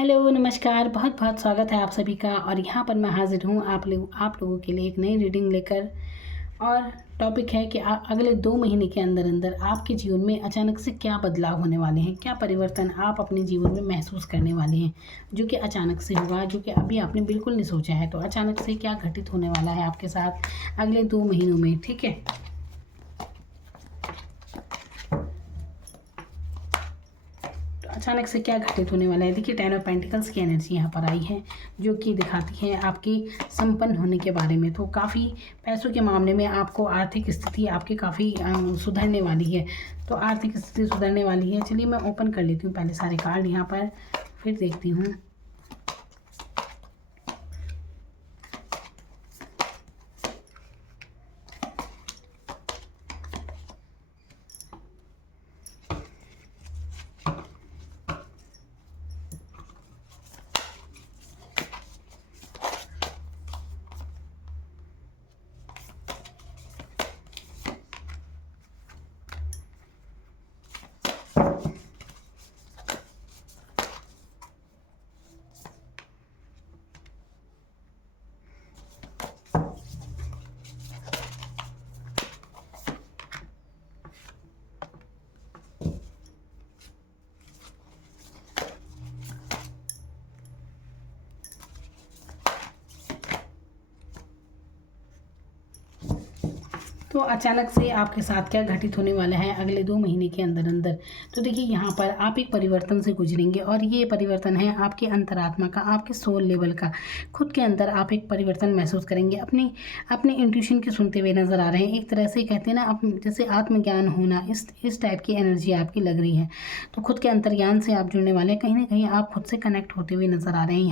Hello, नमस्कार। बहुत बहुत स्वागत है आप सभी का। और यहाँ पर मैं हाज़िर हूँ आप लोगों के लिए एक नई रीडिंग लेकर। और टॉपिक है कि अगले 2 महीने के अंदर अंदर आपके जीवन में अचानक से क्या बदलाव होने वाले हैं, क्या परिवर्तन आप अपने जीवन में महसूस करने वाले हैं, जो कि अचानक से होगा, जो कि अभी आपने बिल्कुल नहीं सोचा है। तो अचानक से क्या घटित होने वाला है आपके साथ अगले 2 महीनों में, ठीक है। अचानक से क्या घटित होने वाला है, देखिए 10 ऑफ पेंटिकल्स की एनर्जी यहाँ पर आई है, जो कि दिखाती है आपकी संपन्न होने के बारे में। तो काफ़ी पैसों के मामले में आपको आर्थिक स्थिति आपकी काफ़ी सुधरने वाली है। तो आर्थिक स्थिति सुधरने वाली है। चलिए मैं ओपन कर लेती हूँ पहले सारे कार्ड यहाँ पर, फिर देखती हूँ। तो अचानक से आपके साथ क्या घटित होने वाला है अगले 2 महीने के अंदर अंदर। तो देखिए यहाँ पर आप एक परिवर्तन से गुजरेंगे, और ये परिवर्तन है आपके अंतरात्मा का, आपके सोल लेवल का। खुद के अंदर आप एक परिवर्तन महसूस करेंगे, अपने इंट्यूशन के सुनते हुए नजर आ रहे हैं। एक तरह से कहते हैं ना, जैसे आत्मज्ञान होना, इस टाइप की एनर्जी आपकी लग रही है। तो खुद के अंतर्ज्ञान से आप जुड़ने वाले हैं, कहीं ना कहीं आप खुद से कनेक्ट होते हुए नजर आ रहे हैं।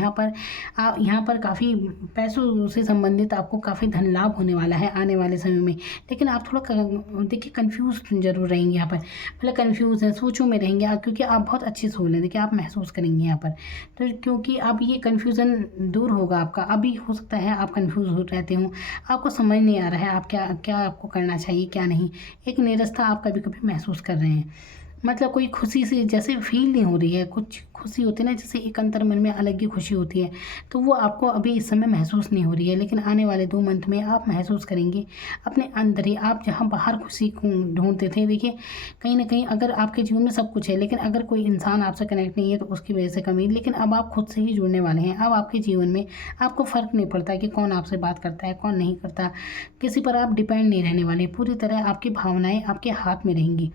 यहाँ पर काफ़ी पैसों से संबंधित आपको काफ़ी धन लाभ होने वाला है आने वाले समय में। लेकिन आप थोड़ा देखिए कंफ्यूज जरूर रहेंगे यहाँ पर, मतलब कंफ्यूज हैं, सोचों में रहेंगे आप, क्योंकि आप बहुत अच्छी सोल है। देखिए आप महसूस करेंगे यहाँ पर, तो क्योंकि अब ये कंफ्यूजन दूर होगा आपका। अभी हो सकता है आप कंफ्यूज हो रहते हो, आपको समझ नहीं आ रहा है आप क्या क्या आपको करना चाहिए क्या नहीं। एक निरस्ता आप कभी कभी महसूस कर रहे हैं, मतलब कोई खुशी से जैसे फील नहीं हो रही है। कुछ खुशी होती है ना, जैसे एक अंतर मन में अलग ही खुशी होती है, तो वो आपको अभी इस समय महसूस नहीं हो रही है। लेकिन आने वाले 2 मंथ में आप महसूस करेंगे अपने अंदर ही। आप जहाँ बाहर खुशी को ढूंढते थे, देखिए कहीं ना कहीं अगर आपके जीवन में सब कुछ है, लेकिन अगर कोई इंसान आपसे कनेक्ट नहीं है तो उसकी वजह से कमी। लेकिन अब आप खुद से ही जुड़ने वाले हैं। अब आपके जीवन में आपको फ़र्क नहीं पड़ता कि कौन आपसे बात करता है कौन नहीं करता। किसी पर आप डिपेंड नहीं रहने वाले, पूरी तरह आपकी भावनाएं आपके हाथ में रहेंगी।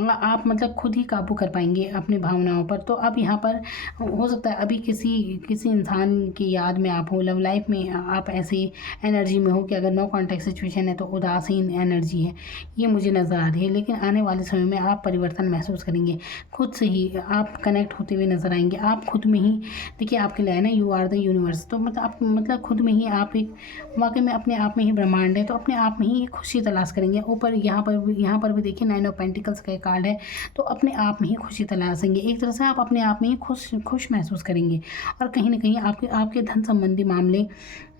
आप मतलब खुद ही काबू कर पाएंगे अपनी भावनाओं पर। तो अब यहाँ पर हो सकता है अभी किसी इंसान की याद में आप हो, लव लाइफ में आप ऐसी एनर्जी में हो कि अगर नो कांटेक्ट सिचुएशन है तो उदासीन एनर्जी है, ये मुझे नज़र आ रही है। लेकिन आने वाले समय में आप परिवर्तन महसूस करेंगे, खुद से ही आप कनेक्ट होते हुए नजर आएंगे। आप खुद में ही, देखिए आपके लाइन है यू आर द यूनिवर्स। तो मतलब आप मतलब खुद में ही आप एक वाकई में अपने आप में ही ब्रह्मांड है। तो अपने आप में ही एक खुशी तलाश करेंगे। ऊपर यहाँ पर भी देखिए 9 ऑफ पेंटिकल्स का कार्ड है। तो अपने आप में ही खुशी तलाशेंगे, एक तरह से आप अपने आप में ही खुश महसूस करेंगे। और कहीं ना कहीं आपके धन संबंधी मामले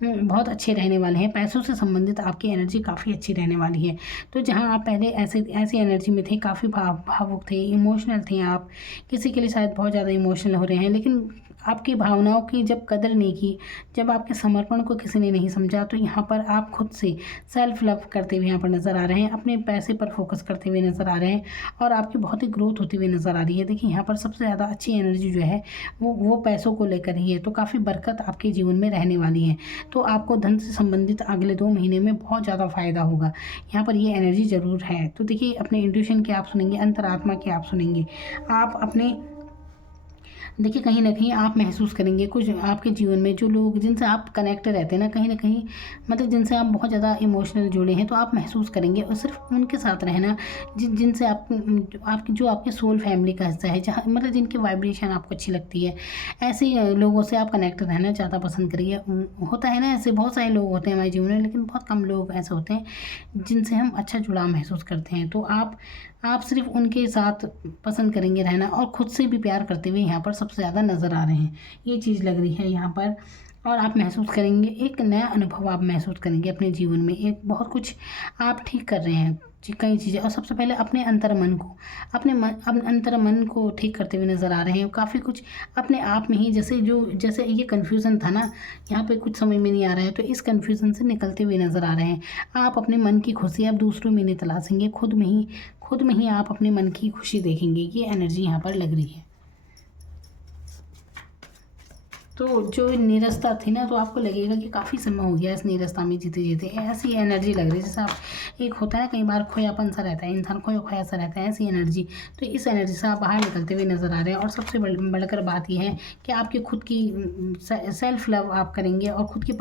बहुत अच्छे रहने वाले हैं। पैसों से संबंधित आपकी एनर्जी काफ़ी अच्छी रहने वाली है। तो जहाँ आप पहले ऐसी एनर्जी में थे, काफ़ी भावुक थे, इमोशनल थे, आप किसी के लिए शायद बहुत ज़्यादा इमोशनल हो रहे हैं, लेकिन आपकी भावनाओं की जब कदर नहीं की, जब आपके समर्पण को किसी ने नहीं समझा, तो यहाँ पर आप खुद से सेल्फ लव करते हुए यहाँ पर नज़र आ रहे हैं, अपने पैसे पर फोकस करते हुए नज़र आ रहे हैं, और आपकी बहुत ही ग्रोथ होती हुई नज़र आ रही है। देखिए यहाँ पर सबसे ज़्यादा अच्छी एनर्जी जो है वो पैसों को लेकर ही है। तो काफ़ी बरकत आपके जीवन में रहने वाली है। तो आपको धन से संबंधित अगले 2 महीने में बहुत ज़्यादा फायदा होगा। यहाँ पर ये एनर्जी ज़रूर है। तो देखिए अपने इंट्यूशन की आप सुनेंगे, अंतरात्मा की आप सुनेंगे। आप अपने देखिए कहीं ना कहीं आप महसूस करेंगे कुछ आपके जीवन में जो लोग जिनसे आप कनेक्ट रहते हैं ना कहीं मतलब जिनसे आप बहुत ज़्यादा इमोशनल जुड़े हैं, तो आप महसूस करेंगे। और सिर्फ उनके साथ रहना जिनसे आपके सोल फैमिली का हिस्सा है, जहाँ मतलब जिनकी वाइब्रेशन आपको अच्छी लगती है, ऐसे लोगों से आप कनेक्ट रहना ज़्यादा पसंद करिए। होता है ना, ऐसे बहुत सारे लोग होते हैं हमारे जीवन में, लेकिन बहुत कम लोग ऐसे होते हैं जिनसे हम अच्छा जुड़ाव महसूस करते हैं। तो आप सिर्फ उनके साथ पसंद करेंगे रहना, और खुद से भी प्यार करते हुए यहाँ पर सबसे ज़्यादा नज़र आ रहे हैं, ये चीज़ लग रही है यहाँ पर। और आप महसूस करेंगे एक नया अनुभव, आप महसूस करेंगे अपने जीवन में। एक बहुत कुछ आप ठीक कर रहे हैं, कई चीज़ें। और सबसे पहले अपने अंतर मन को, अपने अंतर मन को ठीक करते हुए नज़र आ रहे हैं। काफ़ी कुछ अपने आप में ही, जैसे ये कन्फ्यूज़न था ना, यहाँ पे कुछ समझ में नहीं आ रहा है, तो इस कन्फ्यूज़न से निकलते हुए नज़र आ रहे हैं। आप अपने मन की खुशी अब दूसरों में नहीं तलाशेंगे, खुद में ही आप अपने मन की खुशी देखेंगे। ये एनर्जी यहाँ पर लग रही है। तो जो नीरसता थी ना, तो आपको लगेगा कि काफ़ी समय हो गया इस नीरसता में जीते जीते, ऐसी एनर्जी लग रही है। जैसे आप, एक होता है कई बार खोयापन सा रहता है, इंसान खोया खोया सा रहता है, ऐसी एनर्जी। तो इस एनर्जी से आप बाहर निकलते हुए नज़र आ रहे हैं। और सबसे बढ़कर बात यह है कि आपकी खुद की सेल्फ लव आप करेंगे, और खुद की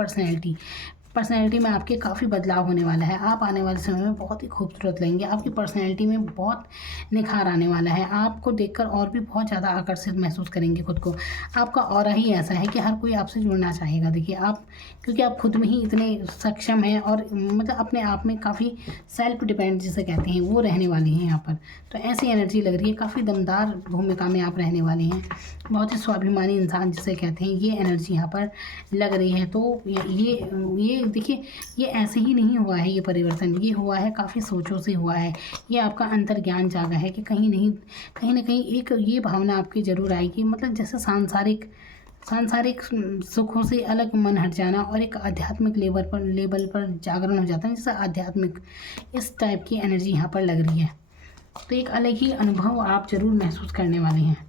पर्सनैलिटी में आपके काफ़ी बदलाव होने वाला है। आप आने वाले समय में बहुत ही खूबसूरत लगेंगे। आपकी पर्सनैलिटी में बहुत निखार आने वाला है। आपको देखकर और भी बहुत ज़्यादा आकर्षित महसूस करेंगे खुद को। आपका ऑरा ही ऐसा है कि हर कोई आपसे जुड़ना चाहेगा। देखिए आप, क्योंकि आप खुद में ही इतने सक्षम हैं, और मतलब अपने आप में काफ़ी सेल्फ डिपेंड जिसे कहते हैं, वो रहने वाली हैं यहाँ पर। तो ऐसी एनर्जी लग रही है, काफ़ी दमदार भूमिका में आप रहने वाले हैं। बहुत ही स्वाभिमानी इंसान जिसे कहते हैं, ये एनर्जी यहाँ पर लग रही है। तो ये देखिए, ये ऐसे ही नहीं हुआ है, ये परिवर्तन ये हुआ है काफ़ी सोचों से हुआ है। ये आपका अंतर्ज्ञान जागा है कि कहीं ना कहीं एक ये भावना आपकी ज़रूर आएगी, मतलब जैसे सांसारिक सुखों से अलग मन हट जाना, और एक आध्यात्मिक लेवल पर जागरण हो जाता है, जैसे आध्यात्मिक, इस टाइप की एनर्जी यहाँ पर लग रही है। तो एक अलग ही अनुभव आप ज़रूर महसूस करने वाले हैं।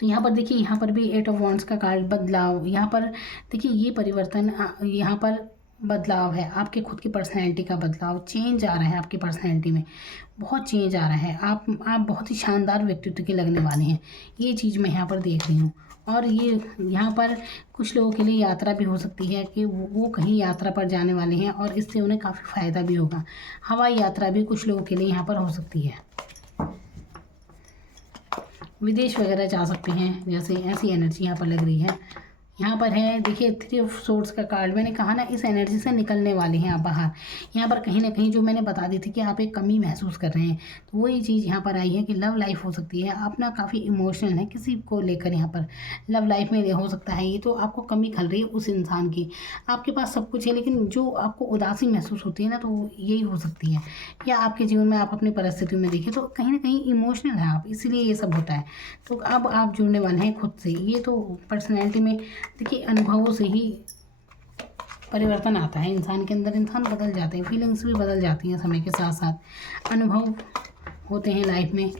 तो यहाँ पर देखिए, यहाँ पर भी 8 ऑफ वांड्स का कार्ड, बदलाव। यहाँ पर देखिए, ये परिवर्तन, यहाँ पर बदलाव है, आपके खुद की पर्सनैलिटी का बदलाव, चेंज आ रहा है आपकी पर्सनैलिटी में, बहुत चेंज आ रहा है। आप बहुत ही शानदार व्यक्तित्व के लगने वाले हैं, ये चीज़ मैं यहाँ पर देख रही हूँ। और ये यहाँ पर कुछ लोगों के लिए यात्रा भी हो सकती है कि वो कहीं यात्रा पर जाने वाले हैं, और इससे उन्हें काफ़ी फ़ायदा भी होगा। हवाई यात्रा भी कुछ लोगों के लिए यहाँ पर हो सकती है, विदेश वगैरह जा सकते हैं, जैसे ऐसी एनर्जी यहाँ पर लग रही है। यहाँ पर है देखिए 3 ऑफ सोर्ड्स का कार्ड। मैंने कहा ना, इस एनर्जी से निकलने वाले हैं आप बाहर। यहाँ पर कहीं ना कहीं जो मैंने बता दी थी कि आप एक कमी महसूस कर रहे हैं, तो वही चीज़ यहाँ पर आई है कि लव लाइफ हो सकती है। आप ना काफ़ी इमोशनल है किसी को लेकर, यहाँ पर लव लाइफ में हो सकता है ये, तो आपको कमी खल रही है उस इंसान की। आपके पास सब कुछ है, लेकिन जो आपको उदासी महसूस होती है ना, तो यही हो सकती है। या आपके जीवन में आप अपनी परिस्थितियों में देखिए, तो कहीं ना कहीं इमोशनल है आप, इसीलिए ये सब होता है। तो अब आप जुड़ने वाले हैं खुद से। ये तो पर्सनैलिटी में देखिए, अनुभवों से ही परिवर्तन आता है इंसान के अंदर, इंसान बदल जाते हैं, फीलिंग्स भी बदल जाती हैं समय के साथ साथ, अनुभव होते हैं लाइफ में।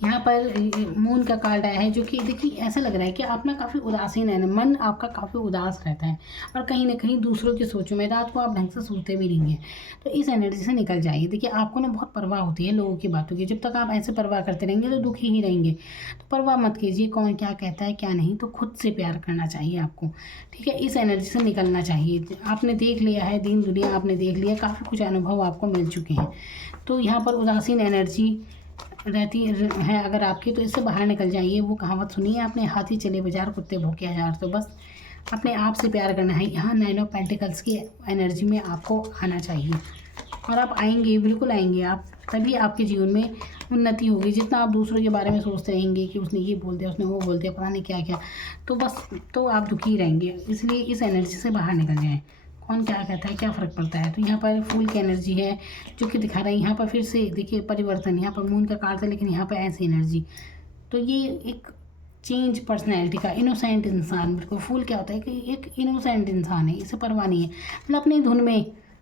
यहाँ पर मून का कार्ड आया है, जो कि देखिए ऐसा लग रहा है कि आप ना काफ़ी उदासीन है, मन आपका काफ़ी उदास रहता है, और कहीं ना कहीं दूसरों की सोचों में रात को आप ढंग से सोते भी नहीं हैं। तो इस एनर्जी से निकल जाइए। देखिए आपको ना बहुत परवाह होती है लोगों की बातों की, जब तक आप ऐसे परवाह करते रहेंगे तो दुखी ही रहेंगे। तो परवाह मत कीजिए कौन क्या कहता है क्या नहीं, तो खुद से प्यार करना चाहिए आपको, ठीक है। इस एनर्जी से निकलना चाहिए। आपने देख लिया है, दीन दुनिया आपने देख लिया, काफ़ी कुछ अनुभव आपको मिल चुके हैं। तो यहाँ पर उदासीन एनर्जी रहती है अगर आपकी, तो इससे बाहर निकल जाइए। वो कहावत सुनिए आपने, हाथी चले बाजार कुत्ते भूखे हजार। तो बस अपने आप से प्यार करना है। यहाँ 9 ऑफ पेंटिकल्स की एनर्जी में आपको आना चाहिए, और आप आएंगे, बिल्कुल आएंगे आप, तभी आपके जीवन में उन्नति होगी। जितना आप दूसरों के बारे में सोचते रहेंगे कि उसने ये बोल दिया, उसने वो बोल दिया, पता नहीं क्या क्या, तो बस तो आप दुखी रहेंगे। इसलिए इस एनर्जी से बाहर निकल जाएँ। कौन क्या कहता है, क्या फ़र्क पड़ता है। तो यहाँ पर फूल की एनर्जी है जो कि दिखा रहा है। यहाँ पर फिर से देखिए परिवर्तन, यहाँ पर मून का कार्ड था, लेकिन यहाँ पर ऐसी एनर्जी। तो ये एक चेंज पर्सनैलिटी का, इनोसेंट इंसान, बिल्कुल फूल क्या होता है कि एक इनोसेंट इंसान है, इसे परवाह नहीं है, मतलब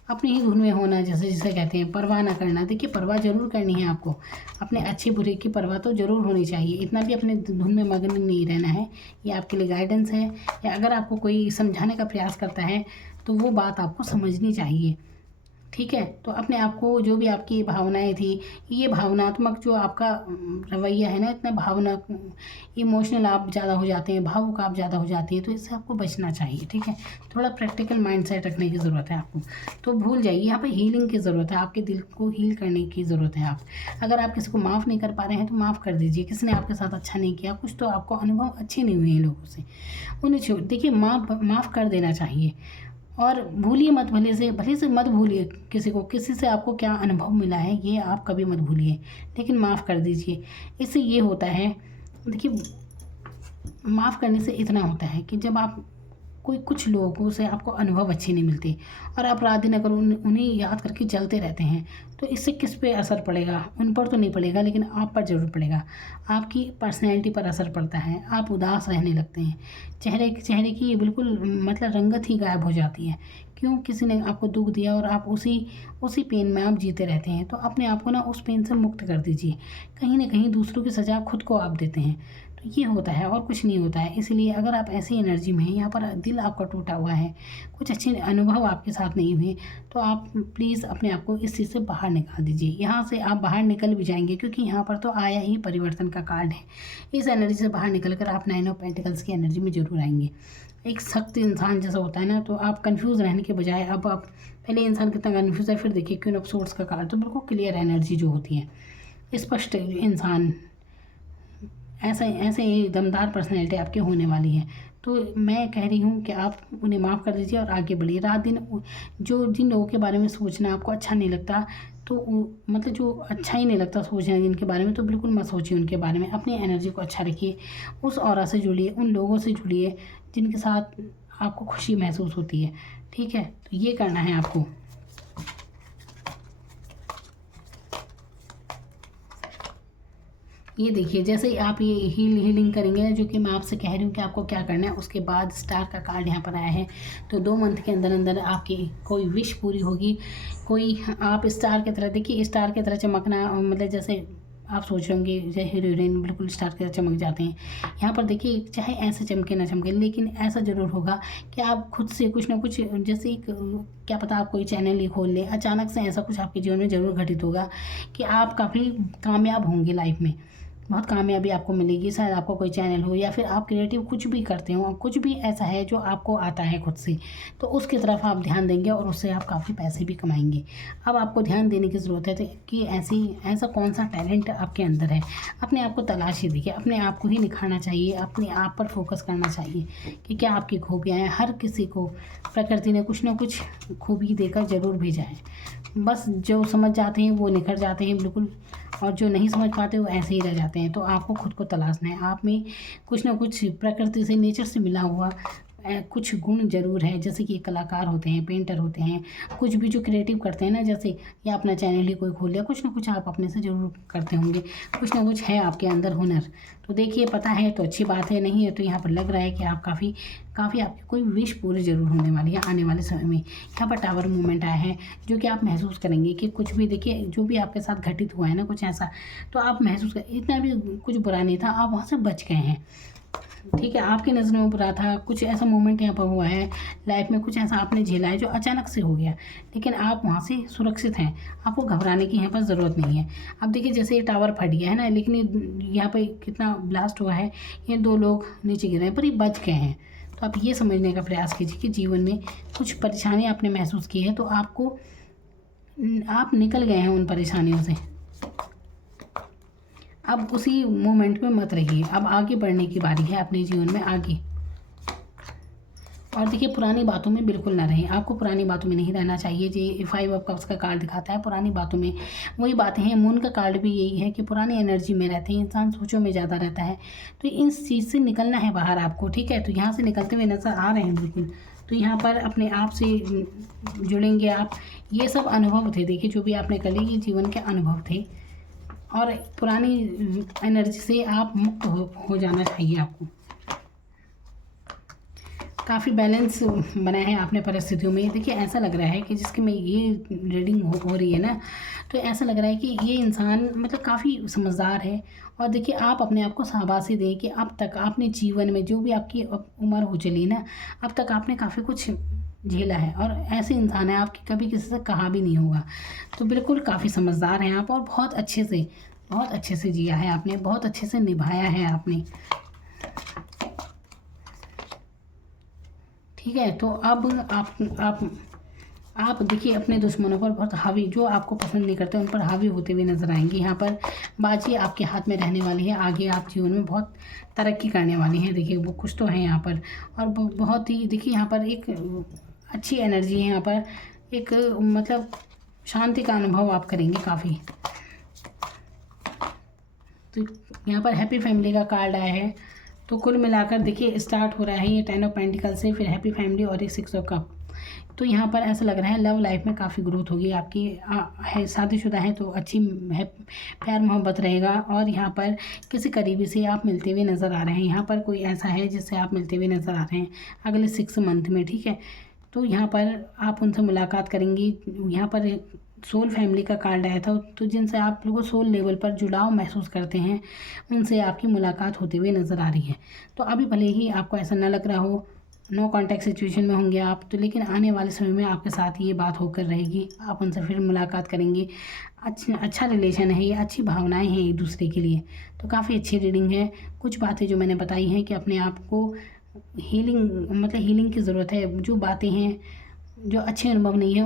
अपनी ही धुन में होना, जैसे जिसे कहते हैं परवाह ना करना। देखिए परवाह जरूर करनी है आपको, अपने अच्छे बुरे की परवाह तो जरूर होनी चाहिए, इतना भी अपने धुन में मगन नहीं रहना है। ये आपके लिए गाइडेंस है, या अगर आपको कोई समझाने का प्रयास करता है तो वो बात आपको समझनी चाहिए, ठीक है। तो अपने आप को, जो भी आपकी भावनाएं थी, ये भावनात्मक जो आपका रवैया है ना, इतना इमोशनल आप ज़्यादा हो जाते हैं, भावुक आप ज़्यादा हो जाती है, तो इससे आपको बचना चाहिए, ठीक है। थोड़ा प्रैक्टिकल माइंडसेट रखने की ज़रूरत है आपको। तो भूल जाइए, यहाँ पर हीलिंग की ज़रूरत है, आपके दिल को हील करने की ज़रूरत है। अगर आप किसी को माफ़ नहीं कर पा रहे हैं तो माफ़ कर दीजिए। किसी ने आपके साथ अच्छा नहीं किया, कुछ तो आपको अनुभव अच्छे नहीं हुए हैं लोगों से, उन्हें छोड़ देखिए, माफ़ कर देना चाहिए। और भूलिए मत, भले से मत भूलिए किसी से आपको क्या अनुभव मिला है ये आप कभी मत भूलिए, लेकिन माफ़ कर दीजिए। इससे ये होता है, देखिए माफ़ करने से इतना होता है कि जब आप कोई कुछ लोगों से आपको अनुभव अच्छे नहीं मिलते और आप रात दिन अगर उन्हें याद करके जलते रहते हैं तो इससे किस पे असर पड़ेगा? उन पर तो नहीं पड़ेगा लेकिन आप पर ज़रूर पड़ेगा। आपकी पर्सनैलिटी पर असर पड़ता है, आप उदास रहने लगते हैं, चेहरे की बिल्कुल मतलब रंगत ही गायब हो जाती है। क्यों? किसी ने आपको दुःख दिया और आप उसी पेन में आप जीते रहते हैं। तो अपने आप को ना उस पेन से मुक्त कर दीजिए। कहीं न कहीं दूसरों की सज़ा खुद को आप देते हैं। तो ये होता है और कुछ नहीं होता है। इसलिए अगर आप ऐसी एनर्जी में हैं, यहाँ पर दिल आपका टूटा हुआ है, कुछ अच्छे अनुभव आपके साथ नहीं हुए, तो आप प्लीज़ अपने आप को इस चीज़ से बाहर निकाल दीजिए। यहाँ से आप बाहर निकल भी जाएँगे क्योंकि यहाँ पर तो आया ही परिवर्तन का कार्ड है। इस एनर्जी से बाहर निकल कर आप 9 ऑफ पेंटिकल्स की एनर्जी में ज़रूर आएँगे। एक सख्त इंसान जैसा होता है ना, तो आप कन्फ्यूज़ रहने के बजाय अब आप पहले इंसान कितना कन्फ्यूज़ है, फिर देखिए क्वीन ऑफ सोर्ड्स का कार्ड, तो बिल्कुल क्लियर एनर्जी जो होती है, स्पष्ट इंसान, ऐसा ऐसे ही दमदार पर्सनैलिटी आपकी होने वाली है। तो मैं कह रही हूँ कि आप उन्हें माफ़ कर दीजिए और आगे बढ़िए। रात दिन जिन लोगों के बारे में सोचना आपको अच्छा नहीं लगता, तो मतलब जो अच्छा ही नहीं लगता सोचना जिनके बारे में, तो बिल्कुल मत सोचिए उनके बारे में। अपनी एनर्जी को अच्छा रखिए, उस ऑरा से जुड़िए, उन लोगों से जुड़िए जिनके साथ आपको खुशी महसूस होती है। ठीक है, तो ये करना है आपको। ये देखिए, जैसे ही आप ये हीलिंग करेंगे ना, जो कि मैं आपसे कह रही हूँ कि आपको क्या करना है, उसके बाद स्टार का कार्ड यहाँ पर आया है। तो 2 मंथ के अंदर अंदर आपकी कोई विश पूरी होगी। कोई आप स्टार की तरह, देखिए स्टार की तरह चमकना, मतलब जैसे आप सोच रहे होंगे जैसे हीरो हीरोइन बिल्कुल स्टार की तरह चमक जाते हैं। यहाँ पर देखिए, चाहे ऐसे चमके ना चमके, लेकिन ऐसा ज़रूर होगा कि आप खुद से कुछ ना कुछ, जैसे एक क्या पता आप कोई चैनल ही खोल लें, अचानक से ऐसा कुछ आपके जीवन में ज़रूर घटित होगा कि आप काफ़ी कामयाब होंगे लाइफ में। बहुत कामयाबी आपको मिलेगी। शायद आपको कोई चैनल हो या फिर आप क्रिएटिव कुछ भी करते हो, कुछ भी ऐसा है जो आपको आता है खुद से, तो उसकी तरफ आप ध्यान देंगे और उससे आप काफ़ी पैसे भी कमाएंगे। अब आपको ध्यान देने की ज़रूरत है कि ऐसा कौन सा टैलेंट आपके अंदर है। अपने आप को तलाशिए, देखिए अपने आप को ही निखारना चाहिए, अपने आप पर फोकस करना चाहिए कि क्या आपकी खूबियाँ हैं। हर किसी को प्रकृति ने कुछ ना कुछ खूबी देकर ज़रूर भेजा है। बस जो समझ जाते हैं वो निखर जाते हैं बिल्कुल, और जो नहीं समझ पाते वो ऐसे ही रह जाते हैं। तो आपको खुद को तलाशना है। आप में कुछ ना कुछ प्रकृति से, नेचर से मिला हुआ कुछ गुण ज़रूर है। जैसे कि कलाकार होते हैं, पेंटर होते हैं, कुछ भी जो क्रिएटिव करते हैं ना, जैसे या अपना चैनल ही कोई खोल लिया, कुछ ना कुछ आप अपने से ज़रूर करते होंगे। कुछ ना कुछ है आपके अंदर हुनर। तो देखिए, पता है तो अच्छी बात है, नहीं है तो यहाँ पर लग रहा है कि आप काफ़ी आपकी कोई विश पूरी ज़रूर होने वाली है आने वाले समय में। यहाँ पर टावर मूवमेंट आया है, जो कि आप महसूस करेंगे कि कुछ भी, देखिए जो भी आपके साथ घटित हुआ है ना कुछ ऐसा, तो आप महसूस कर, इतना भी कुछ बुरा नहीं था, आप वहाँ से बच गए हैं। ठीक है, आपकी नज़रों में बुरा था, कुछ ऐसा मोमेंट यहाँ पर हुआ है लाइफ में, कुछ ऐसा आपने झेला है जो अचानक से हो गया, लेकिन आप वहाँ से सुरक्षित हैं। आपको घबराने की यहाँ पर ज़रूरत नहीं है। अब देखिए, जैसे ये टावर फट गया है ना, लेकिन यहाँ पे कितना ब्लास्ट हुआ है, ये 2 लोग नीचे गिरे हैं पर ये बच गए हैं। तो आप ये समझने का प्रयास कीजिए कि जीवन में कुछ परेशानी आपने महसूस की है, तो आप निकल गए हैं उन परेशानियों से। अब उसी मोमेंट में मत रहिए, अब आगे बढ़ने की बारी है अपने जीवन में आगे। और देखिए, पुरानी बातों में बिल्कुल ना रहें। आपको पुरानी बातों में नहीं रहना चाहिए। जो 5 ऑफ कप्स का कार्ड दिखाता है, पुरानी बातों में वही बातें हैं। मून का कार्ड भी यही है कि पुरानी एनर्जी में रहते हैं इंसान, सोचों में ज़्यादा रहता है। तो इस चीज़ से निकलना है बाहर आपको। ठीक है, तो यहाँ से निकलते हुए नज़र आ रहे हैं बिल्कुल। तो यहाँ पर अपने आप से जुड़ेंगे आप। ये सब अनुभव थे, देखिए जो भी आपने कर लिए, ये जीवन के अनुभव थे, और पुरानी एनर्जी से आप मुक्त हो जाना चाहिए आपको। काफ़ी बैलेंस बनाया है आपने परिस्थितियों में। देखिए, ऐसा लग रहा है कि जिसकी में ये रीडिंग हो रही है ना, तो ऐसा लग रहा है कि ये इंसान मतलब काफ़ी समझदार है। और देखिए, आप अपने आप को शाबाशी दें कि अब तक आपने जीवन में जो भी आपकी उम्र हो चली ना, अब तक आपने काफ़ी कुछ झेला है, और ऐसे इंसान है आपकी कभी किसी से कहा भी नहीं होगा। तो बिल्कुल काफ़ी समझदार हैं आप, और बहुत अच्छे से जिया है आपने, बहुत अच्छे से निभाया है आपने। ठीक है, तो अब आप देखिए, अपने दुश्मनों पर बहुत हावी, जो आपको पसंद नहीं करते उन पर हावी होते हुए नजर आएंगे। यहाँ पर बाजी आपके हाथ में रहने वाली है। आगे आप जीवन में बहुत तरक्की करने वाली हैं। देखिए, वो कुछ तो है यहाँ पर, और बहुत ही, देखिए यहाँ पर एक अच्छी एनर्जी है। यहाँ पर एक मतलब शांति का अनुभव आप करेंगे काफ़ी। तो यहाँ पर हैप्पी फैमिली का कार्ड आया है। तो कुल मिलाकर देखिए स्टार्ट हो रहा है ये 10 ऑफ पेंटिकल से, फिर हैप्पी फैमिली और ये 6 ऑफ कप। तो यहाँ पर ऐसा लग रहा है लव लाइफ में काफ़ी ग्रोथ होगी आपकी। है शादीशुदा है तो अच्छी है, प्यार मोहब्बत रहेगा। और यहाँ पर किसी करीबी से आप मिलते हुए नज़र आ रहे हैं। यहाँ पर कोई ऐसा है जिससे आप मिलते हुए नज़र आ रहे हैं अगले 6 मंथ में, ठीक है। तो यहाँ पर आप उनसे मुलाकात करेंगी। यहाँ पर सोल फैमिली का कार्ड आया था, तो जिनसे आप लोगों सोल लेवल पर जुड़ाव महसूस करते हैं उनसे आपकी मुलाकात होते हुए नज़र आ रही है। तो अभी भले ही आपको ऐसा ना लग रहा हो, नो कॉन्टैक्ट सिचुएशन में होंगे आप तो, लेकिन आने वाले समय में आपके साथ ये बात होकर रहेगी, आप उनसे फिर मुलाकात करेंगे। अच्छा रिलेशन है ये, अच्छी भावनाएं हैं एक दूसरे के लिए। तो काफ़ी अच्छी रीडिंग है। कुछ बातें जो मैंने बताई हैं कि अपने आप को हीलिंग की ज़रूरत है। जो बातें हैं जो अच्छे अनुभव नहीं है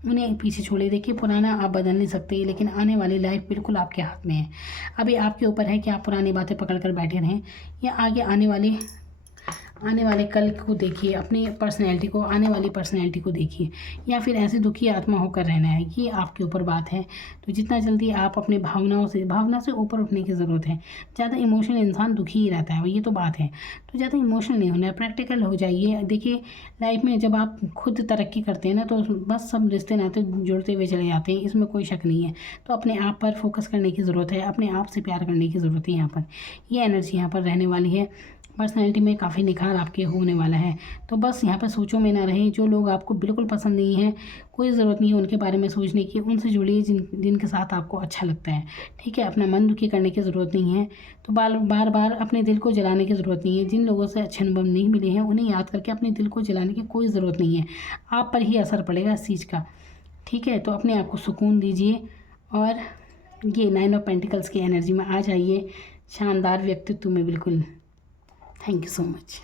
उन्हें पीछे छोड़े। देखिए पुराना आप बदल नहीं सकते, लेकिन आने वाली लाइफ बिल्कुल आपके हाथ में है। अभी आपके ऊपर है कि आप पुरानी बातें पकड़ कर बैठे रहें या आगे आने वाले कल को देखिए, अपनी पर्सनैलिटी को, आने वाली पर्सनैलिटी को देखिए, या फिर ऐसे दुखी आत्मा होकर रहना है, ये आपके ऊपर बात है। तो जितना जल्दी आप अपने भावना से ऊपर उठने की ज़रूरत है। ज़्यादा इमोशनल इंसान दुखी ही रहता है, ये तो बात है। तो ज़्यादा इमोशनल नहीं होना है, प्रैक्टिकल हो जाइए। देखिए लाइफ में जब आप खुद तरक्की करते हैं ना तो बस सब रिश्ते नाते जुड़ते हुए चले जाते हैं, इसमें कोई शक नहीं है। तो अपने आप पर फोकस करने की ज़रूरत है, अपने आप से प्यार करने की ज़रूरत है। यहाँ पर ये एनर्जी यहाँ पर रहने वाली है। पर्सनैलिटी में काफ़ी निखार आपके होने वाला है। तो बस यहाँ पर सोचों में ना रहे। जो लोग आपको बिल्कुल पसंद नहीं है, कोई ज़रूरत नहीं है उनके बारे में सोचने की। उनसे जुड़िए जिनके साथ आपको अच्छा लगता है, ठीक है। अपना मन दुखी करने की ज़रूरत नहीं है। तो बार बार अपने दिल को जलाने की ज़रूरत नहीं है। जिन लोगों से अच्छे अनुभव नहीं मिले हैं उन्हें याद करके अपने दिल को जलाने की कोई ज़रूरत नहीं है। आप पर ही असर पड़ेगा इस चीज़ का, ठीक है। तो अपने आप को सुकून दीजिए और ये 9 ऑफ पेंटिकल्स की एनर्जी में आ जाइए। शानदार व्यक्तित्व में बिल्कुल। Thank you so much.